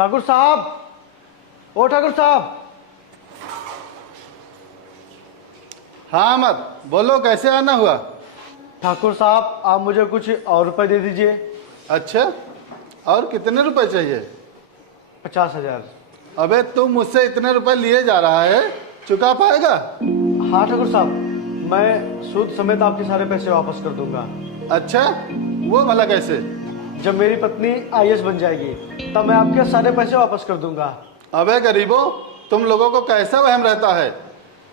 ठाकुर साहब, ओ ठाकुर साहब। हाँ अमर, बोलो कैसे आना हुआ? ठाकुर साहब, आप मुझे कुछ और रुपए दे दीजिए। अच्छा, और कितने रुपए चाहिए? 50,000। अबे तुम मुझसे इतने रुपए लिए जा रहा है, चुका पाएगा? हाँ ठाकुर साहब, मैं सूद समेत आपके सारे पैसे वापस कर दूंगा। अच्छा, वो भला कैसे? जब मेरी पत्नी आईएएस बन जाएगी तब मैं आपके सारे पैसे वापस कर दूंगा। अबे गरीबों, तुम लोगों को कैसा वहम रहता है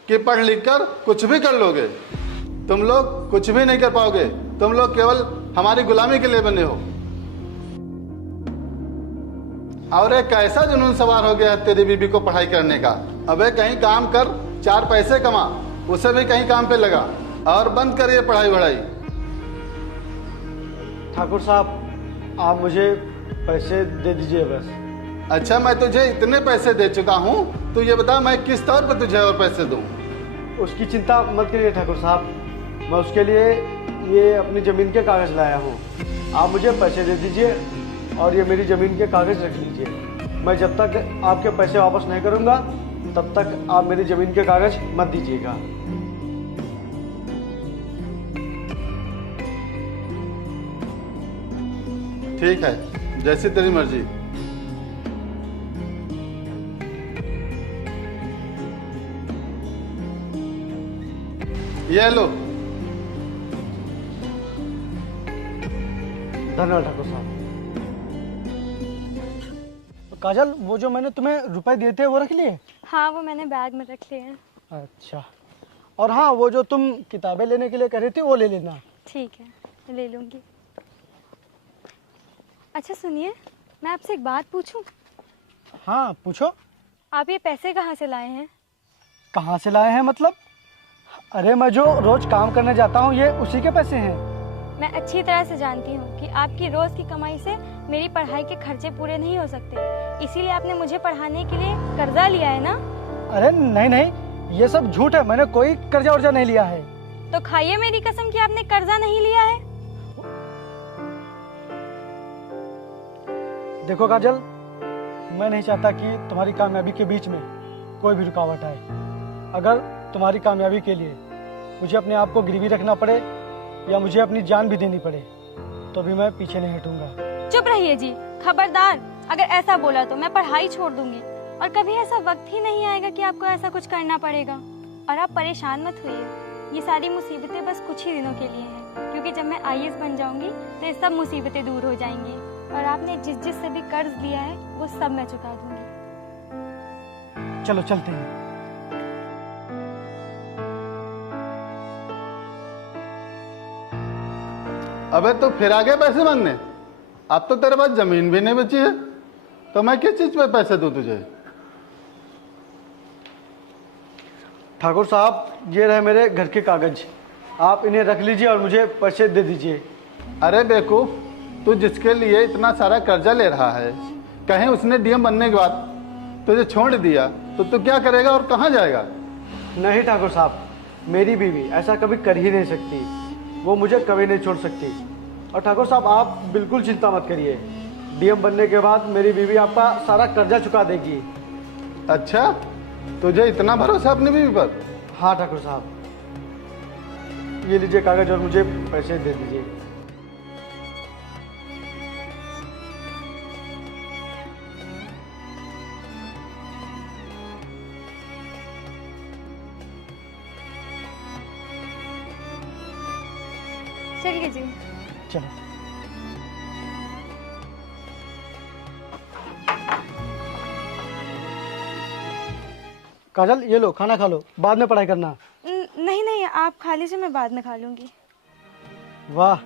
कि पढ़ लिख कर कुछ भी कर लोगे? तुम लोग कुछ भी नहीं कर पाओगे। तुम लोग केवल हमारी गुलामी के लिए बने हो। और एक कैसा जुनून सवार हो गया तेरी बीबी को पढ़ाई करने का। अबे कहीं काम कर, 4 पैसे कमा, उसे भी कहीं काम पे लगा और बंद कर ये पढ़ाई वढ़ाई। ठाकुर साहब, आप मुझे पैसे दे दीजिए बस। अच्छा, मैं तुझे इतने पैसे दे चुका हूँ, तो ये बता मैं किस तौर पर तुझे और पैसे दूँ? उसकी चिंता मत करिए ठाकुर साहब, मैं उसके लिए ये अपनी ज़मीन के कागज़ लाया हूँ। आप मुझे पैसे दे दीजिए और ये मेरी ज़मीन के कागज़ रख लीजिए। मैं जब तक आपके पैसे वापस नहीं करूँगा तब तक आप मेरी ज़मीन के कागज़ मत दीजिएगा। ठीक है, जैसी तेरी मर्जी। ये लो। धन्यवाद ठाकुर साहब। काजल, वो जो मैंने तुम्हें रुपए दिए थे वो रख लिए? हाँ, वो मैंने बैग में रख लिए हैं। अच्छा, और हाँ, वो जो तुम किताबें लेने के लिए कह रही थी वो ले लेना। ठीक है, ले लूँगी। अच्छा सुनिए, मैं आपसे एक बात पूछूं? हाँ पूछो। आप ये पैसे कहाँ से लाए हैं? कहाँ से लाए हैं मतलब? अरे मैं जो रोज काम करने जाता हूँ ये उसी के पैसे हैं। मैं अच्छी तरह से जानती हूँ कि आपकी रोज़ की कमाई से मेरी पढ़ाई के खर्चे पूरे नहीं हो सकते, इसीलिए आपने मुझे पढ़ाने के लिए कर्जा लिया है ना? अरे नहीं नहीं, ये सब झूठ है, मैंने कोई कर्जा वर्जा नहीं लिया है। तो खाइए मेरी कसम कि आपने कर्जा नहीं लिया है। देखो काजल, मैं नहीं चाहता कि तुम्हारी कामयाबी के बीच में कोई भी रुकावट आए। अगर तुम्हारी कामयाबी के लिए मुझे अपने आप को गिरवी रखना पड़े या मुझे अपनी जान भी देनी पड़े तो भी मैं पीछे नहीं हटूंगा। चुप रहिए जी, खबरदार, अगर ऐसा बोला तो मैं पढ़ाई छोड़ दूंगी और कभी ऐसा वक्त ही नहीं आएगा कि आपको ऐसा कुछ करना पड़ेगा। और आप परेशान मत होइए, ये सारी मुसीबतें बस कुछ ही दिनों के लिए हैं, क्योंकि जब मैं आईएएस बन जाऊंगी तो ये सब मुसीबतें दूर हो जाएंगी और आपने जिस जिस से भी कर्ज लिया है वो सब मैं चुका दूंगी। चलो चलते हैं। अबे तो फिर आगे पैसे मांगने? अब तो तेरे पास जमीन भी नहीं बची है, तो मैं किस चीज पे पैसे दूं तुझे? ठाकुर साहब, ये रहे मेरे घर के कागज, आप इन्हें रख लीजिए और मुझे पैसे दे दीजिए। अरे बेवकूफ, तू जिसके लिए इतना सारा कर्जा ले रहा है, कहीं उसने डीएम बनने के बाद तुझे छोड़ दिया तो तू क्या करेगा और कहाँ जाएगा? नहीं ठाकुर साहब, मेरी बीवी ऐसा कभी कर ही नहीं सकती, वो मुझे कभी नहीं छोड़ सकती। और ठाकुर साहब, आप बिल्कुल चिंता मत करिए, डीएम बनने के बाद मेरी बीवी आपका सारा कर्जा चुका देगी। अच्छा, तुझे इतना भरोसा अपनी बीवी पर? हाँ ठाकुर साहब, ये लीजिए कागज और मुझे पैसे दे दीजिए। चलिए जी। चलो। काजल, ये लो, खाना खा लो, बाद में पढ़ाई करना। नहीं नहीं, आप खा लीजिए, मैं बाद में खा लूंगी। वाह,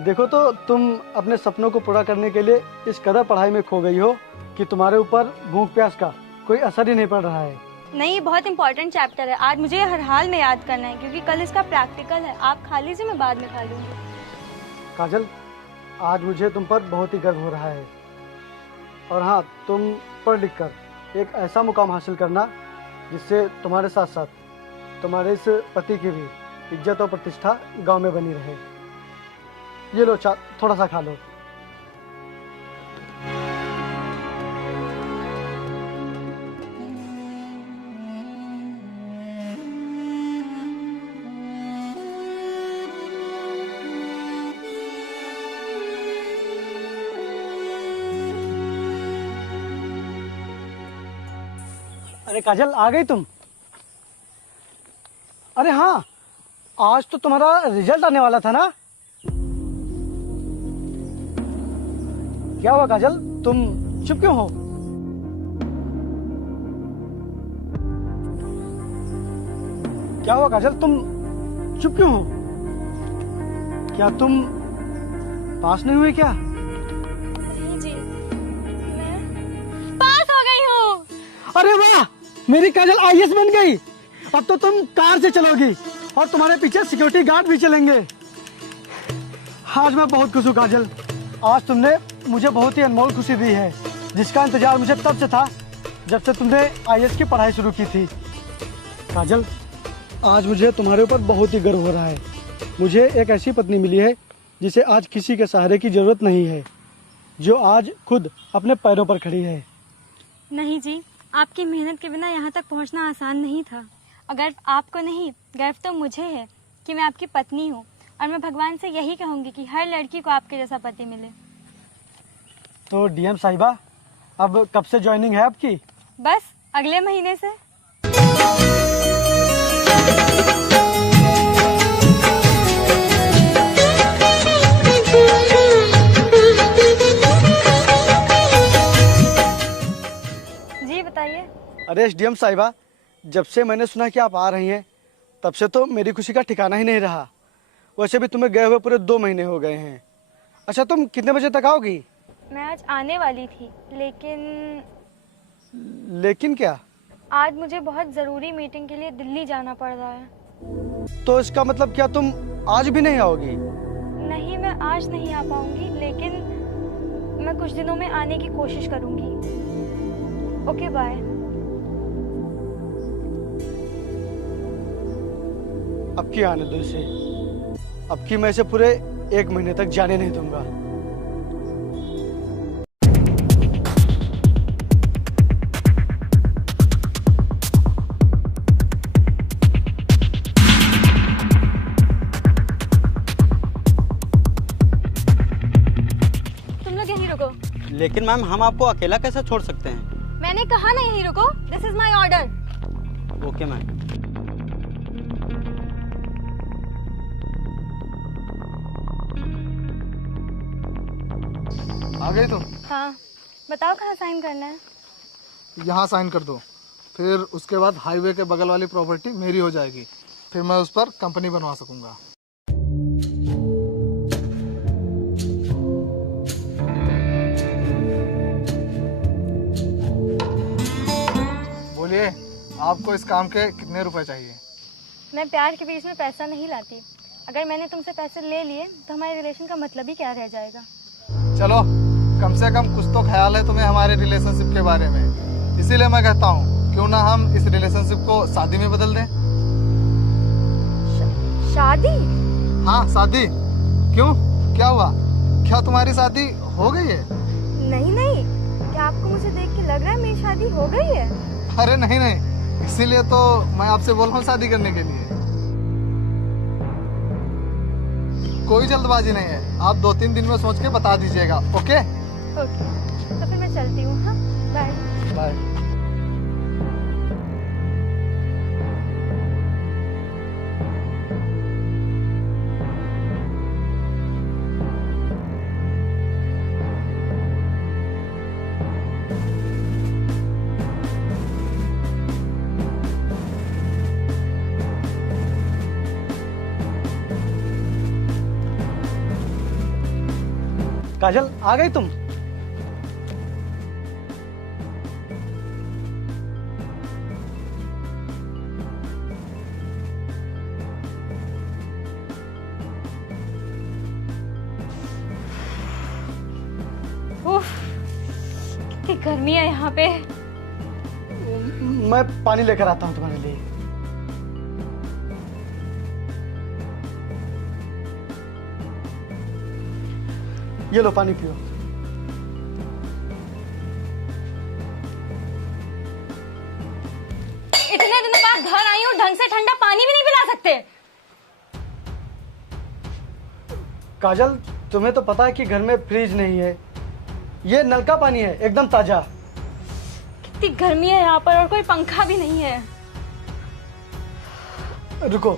देखो तो तुम अपने सपनों को पूरा करने के लिए इस कदर पढ़ाई में खो गई हो कि तुम्हारे ऊपर भूख प्यास का कोई असर ही नहीं पड़ रहा है। नहीं, ये बहुत इंपॉर्टेंट चैप्टर है, आज मुझे हर हाल में याद करना है क्योंकि कल इसका प्रैक्टिकल है। आप खा लीजिए, मैं बाद में खा लूंगी। काजल, आज मुझे तुम पर बहुत ही गर्व हो रहा है। और हाँ, तुम पढ़ लिख कर एक ऐसा मुकाम हासिल करना जिससे तुम्हारे साथ साथ तुम्हारे इस पति की भी इज्जत और प्रतिष्ठा गांव में बनी रहे। ये लो, थोड़ा सा खा लो। अरे काजल, आ गई तुम? अरे हाँ, आज तो तुम्हारा रिजल्ट आने वाला था ना? क्या हुआ काजल, तुम चुप क्यों हो? क्या हुआ काजल, तुम चुप क्यों हो? क्या तुम पास नहीं हुए क्या? नहीं जी, मैं पास हो गई हूँ। अरे वाह, मेरी काजल आईएएस बन गई। अब तो तुम कार से चलोगी और तुम्हारे पीछे सिक्योरिटी गार्ड भी चलेंगे। आज मैं बहुत खुश हूँ काजल। आज तुमने मुझे बहुत ही अनमोल खुशी दी है, जिसका इंतजार मुझे तब से था जब से तुमने आईएएस की पढ़ाई शुरू की थी। काजल, आज मुझे तुम्हारे ऊपर बहुत ही गर्व हो रहा है। मुझे एक ऐसी पत्नी मिली है जिसे आज किसी के सहारे की जरूरत नहीं है, जो आज खुद अपने पैरों पर खड़ी है। नहीं जी, आपकी मेहनत के बिना यहाँ तक पहुँचना आसान नहीं था। अगर आपको नहीं, गर्व तो मुझे है कि मैं आपकी पत्नी हूँ, और मैं भगवान से यही कहूँगी कि हर लड़की को आपके जैसा पति मिले। तो डीएम साहिबा, अब कब से ज्वाइनिंग है आपकी? बस अगले महीने से। जी बताइए। अरे डीएम साहिबा, जब से मैंने सुना कि आप आ रही हैं, तब से तो मेरी खुशी का ठिकाना ही नहीं रहा। वैसे भी तुम्हें गए हुए पूरे 2 महीने हो गए हैं। अच्छा, तुम कितने बजे तक आओगी? मैं आज आने वाली थी, लेकिन क्या? आज मुझे बहुत ज़रूरी मीटिंग के लिए दिल्ली जाना पड़ रहा है। तो इसका मतलब क्या तुम आज भी नहीं आओगी? नहीं, मैं आज नहीं आ पाऊंगी, लेकिन मैं कुछ दिनों में आने की कोशिश करूंगी। Okay, bye. अब की आने दो इसे। अब की मैं इसे पूरे 1 महीने तक जाने नहीं दूंगा। तुम लोग यहीं रुको। लेकिन मैम, हम आपको अकेला कैसे छोड़ सकते हैं? मैंने कहा ना यहीं रुको। This is my order. Okay ma'am. आ गई तुम? हाँ, बताओ कहाँ साइन करना है? यहाँ साइन कर दो, फिर उसके बाद हाईवे के बगल वाली प्रॉपर्टी मेरी हो जाएगी। फिर मैं उस पर कंपनी बनवा सकूंगा। बोलिए, आपको इस काम के कितने रुपए चाहिए? मैं प्यार के बीच में पैसा नहीं लाती। अगर मैंने तुमसे पैसे ले लिए तो हमारे रिलेशन का मतलब ही क्या रह जाएगा? चलो, कम से कम कुछ तो ख्याल है तुम्हें हमारे रिलेशनशिप के बारे में। इसीलिए मैं कहता हूँ, क्यों ना हम इस रिलेशनशिप को शादी में बदल दें। शादी? हाँ, शादी। क्यों, क्या हुआ? क्या तुम्हारी शादी हो गई है? नहीं नहीं, क्या आपको मुझे देख के लग रहा है मेरी शादी हो गई है? अरे नहीं नहीं, इसीलिए तो मैं आपसे बोल रहा हूँ शादी करने के लिए। कोई जल्दबाजी नहीं है, आप 2-3 दिन में सोच के बता दीजिएगा। ओके ओके, तो फिर मैं चलती हूँ। हाँ, बाय बाय। काजल, आ गई तुम? उफ, कितनी गर्मी है यहाँ पे। मैं पानी लेकर आता हूँ तुम्हारे लिए। ये लो, पानी पियो। इतने दिनों बाद घर आई हूँ, ढंग से ठंडा पानी भी नहीं पिला सकते? काजल, तुम्हें तो पता है कि घर में फ्रिज नहीं है। ये नल का पानी है, एकदम ताजा। इतनी गर्मी है यहाँ पर और कोई पंखा भी नहीं है। रुको,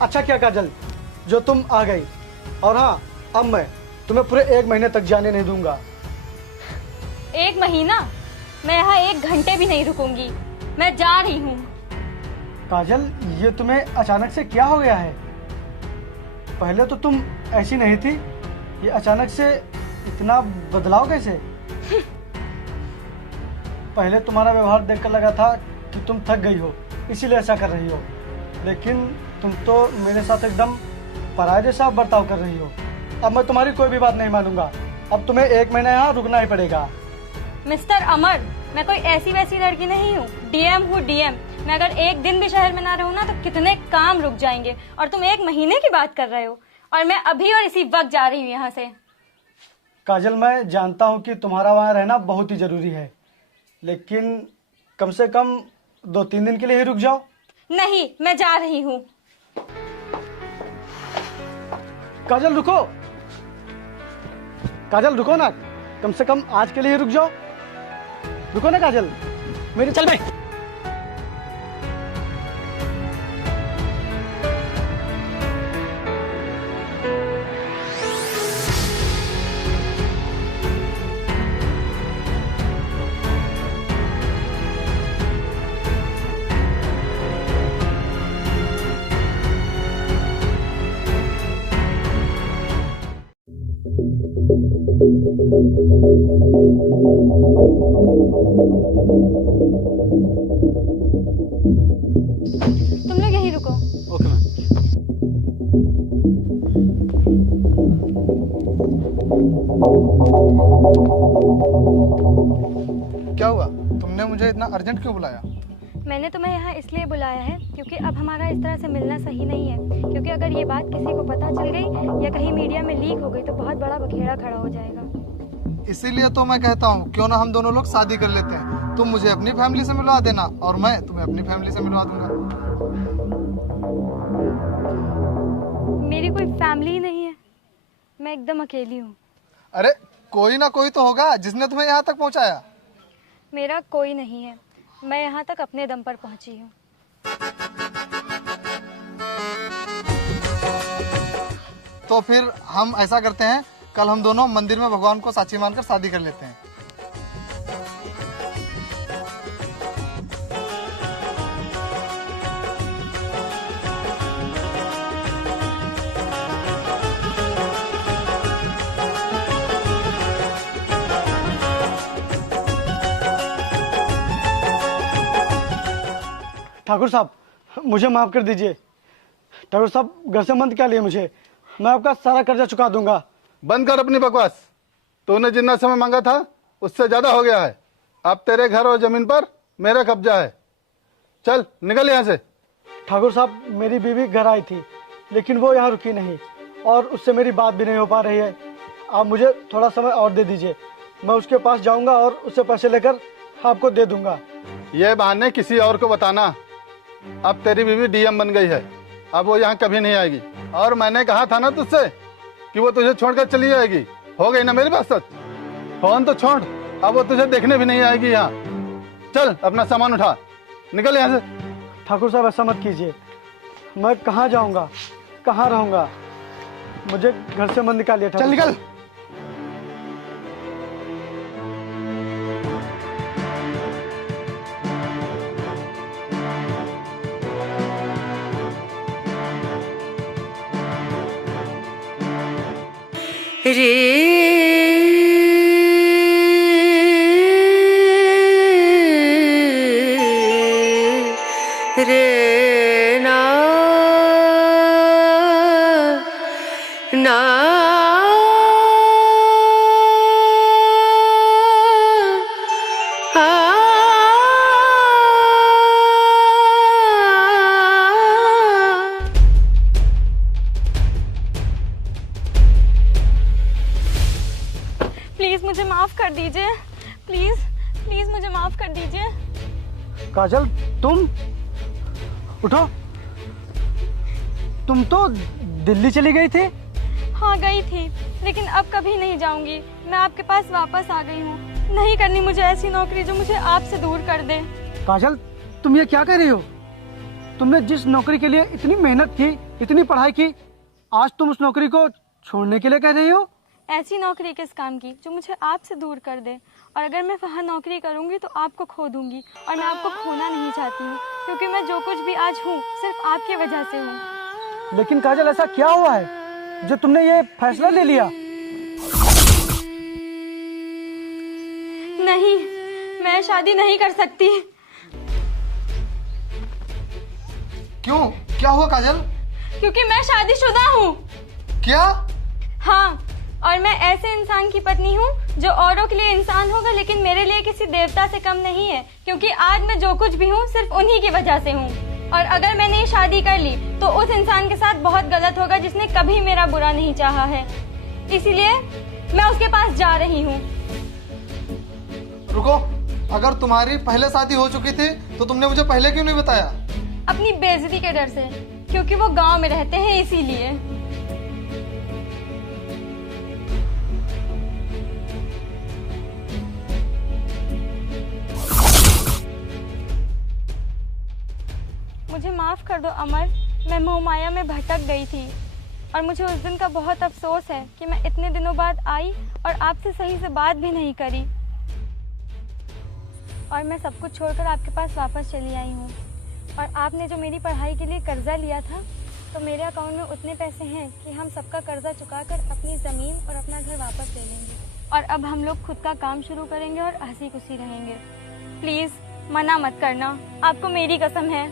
अच्छा क्या काजल जो तुम आ गई, और हाँ अब मैं तुम्हें पूरे 1 महीने तक जाने नहीं दूंगा। 1 महीना? मैं यहाँ 1 घंटे भी नहीं रुकूंगी, मैं जा रही हूँ। काजल ये तुम्हें अचानक से क्या हो गया है? पहले तो तुम ऐसी नहीं थी, ये अचानक से इतना बदलाव कैसे? पहले तुम्हारा व्यवहार देखकर लगा था कि तुम थक गई हो इसीलिए ऐसा कर रही हो, लेकिन तुम तो मेरे साथ एकदम पराये जैसा बर्ताव कर रही हो। अब मैं तुम्हारी कोई भी बात नहीं मानूंगा, अब तुम्हें 1 महीना यहाँ रुकना ही पड़ेगा। मिस्टर अमर, मैं कोई ऐसी वैसी लड़की नहीं हूँ, डीएम हूँ डीएम। मैं अगर 1 दिन भी शहर में ना रहूँ ना तो कितने काम रुक जाएंगे, और तुम 1 महीने की बात कर रहे हो, और मैं अभी और इसी वक्त जा रही हूँ यहाँ से। काजल मैं जानता हूँ कि तुम्हारा वहाँ रहना बहुत ही जरूरी है, लेकिन कम से कम 2-3 दिन के लिए ही रुक जाओ। नहीं, मैं जा रही हूँ। काजल रुको, काजल रुको ना, कम से कम आज के लिए ही रुक जाओ। रुको ना काजल, मेरी चल भाई। तुम लोग यहीं रुको। Okay ma'am. क्या हुआ, तुमने मुझे इतना अर्जेंट क्यों बुलाया? मैंने तुम्हें यहाँ इसलिए बुलाया है क्योंकि अब हमारा इस तरह से मिलना सही नहीं है, क्योंकि अगर ये बात किसी को पता चल गई या कहीं मीडिया में लीक हो गई तो बहुत बड़ा बखेड़ा खड़ा हो जाएगा। इसीलिए तो मैं कहता हूँ क्यों ना हम दोनों लोग शादी कर लेते हैं। तुम मुझे अपनी फैमिली से मिलवा देना और मैं तुम्हें अपनी फैमिली से मिलवा दूंगा। मेरी कोई फैमिली ही नहीं है, मैं एकदम अकेली हूँ। अरे कोई ना कोई तो होगा जिसने तुम्हें यहाँ तक पहुँचाया। मेरा कोई नहीं है, मैं यहाँ तक अपने दम पर पहुँची हूँ। तो फिर हम ऐसा करते हैं, कल हम दोनों मंदिर में भगवान को साक्षी मानकर शादी कर लेते हैं। ठाकुर साहब मुझे माफ कर दीजिए। ठाकुर साहब घर से मंद क्या लिए मुझे, मैं आपका सारा कर्जा चुका दूंगा। बंद कर अपनी बकवास। तूने जितना समय मांगा था उससे ज्यादा हो गया है। अब तेरे घर और जमीन पर मेरा कब्जा है। चल निकल यहाँ से। ठाकुर साहब मेरी बीवी घर आई थी, लेकिन वो यहाँ रुकी नहीं और उससे मेरी बात भी नहीं हो पा रही है। आप मुझे थोड़ा समय और दे दीजिए, मैं उसके पास जाऊंगा और उससे पैसे लेकर आपको दे दूंगा। ये बहाने किसी और को बताना। अब तेरी बीवी डीएम बन गई है, अब वो यहाँ कभी नहीं आएगी। और मैंने कहा था ना तुझसे कि वो तुझे छोड़कर चली जाएगी। हो गई ना मेरी बात सच? फोन तो छोड़, अब वो तुझे देखने भी नहीं आएगी यहाँ। चल अपना सामान उठा, निकल यहाँ से। ठाकुर साहब ऐसा मत कीजिए, मैं कहाँ जाऊंगा, कहाँ रहूंगा, मुझे घर से मत निकालिए। चल निकल। रे ना ना प्लीज मुझे माफ कर दीजिए, प्लीज प्लीज मुझे माफ कर दीजिए। काजल तुम उठो, तुम तो दिल्ली चली गई थी? हाँ गई थी, लेकिन अब कभी नहीं जाऊंगी। मैं आपके पास वापस आ गई हूँ। नहीं करनी मुझे ऐसी नौकरी जो मुझे आपसे दूर कर दे। काजल, तुम ये क्या कर रही हो? तुमने जिस नौकरी के लिए इतनी मेहनत की, इतनी पढ़ाई की, आज तुम उस नौकरी को छोड़ने के लिए कह रही हो? ऐसी नौकरी किस काम की जो मुझे आपसे दूर कर दे। और अगर मैं वहाँ नौकरी करूँगी तो आपको खो दूंगी, और मैं आपको खोना नहीं चाहती हूँ, क्योंकि मैं जो कुछ भी आज हूँ सिर्फ आपकी वजह से हूँ। लेकिन काजल, ऐसा क्या हुआ है जो तुमने ये फैसला ले लिया? नहीं, मैं शादी नहीं कर सकती। क्यों, क्या हुआ काजल? क्योंकि मैं शादीशुदा हूँ। क्या? हाँ, और मैं ऐसे इंसान की पत्नी हूँ जो औरों के लिए इंसान होगा, लेकिन मेरे लिए किसी देवता से कम नहीं है, क्योंकि आज मैं जो कुछ भी हूँ सिर्फ उन्हीं की वजह से हूँ। और अगर मैंने ये शादी कर ली तो उस इंसान के साथ बहुत गलत होगा जिसने कभी मेरा बुरा नहीं चाहा है। इसीलिए मैं उसके पास जा रही हूँ। रुको, अगर तुम्हारी पहले शादी हो चुकी थी तो तुमने मुझे पहले क्यों नहीं बताया? अपनी बेइज्जती के डर से, क्योंकि वो गांव में रहते हैं इसीलिए। मुझे माफ कर दो अमर, मैं मोहमाया में भटक गई थी, और मुझे उस दिन का बहुत अफसोस है कि मैं इतने दिनों बाद आई और आपसे सही से बात भी नहीं करी, और मैं सब कुछ छोड़कर आपके पास वापस चली आई हूँ। और आपने जो मेरी पढ़ाई के लिए कर्जा लिया था, तो मेरे अकाउंट में उतने पैसे हैं कि हम सबका कर्जा चुकाकर अपनी ज़मीन और अपना घर वापस ले लेंगे, और अब हम लोग खुद का काम शुरू करेंगे और हंसी खुशी रहेंगे। प्लीज़ मना मत करना, आपको मेरी कसम है।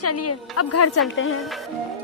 चलिए अब घर चलते हैं।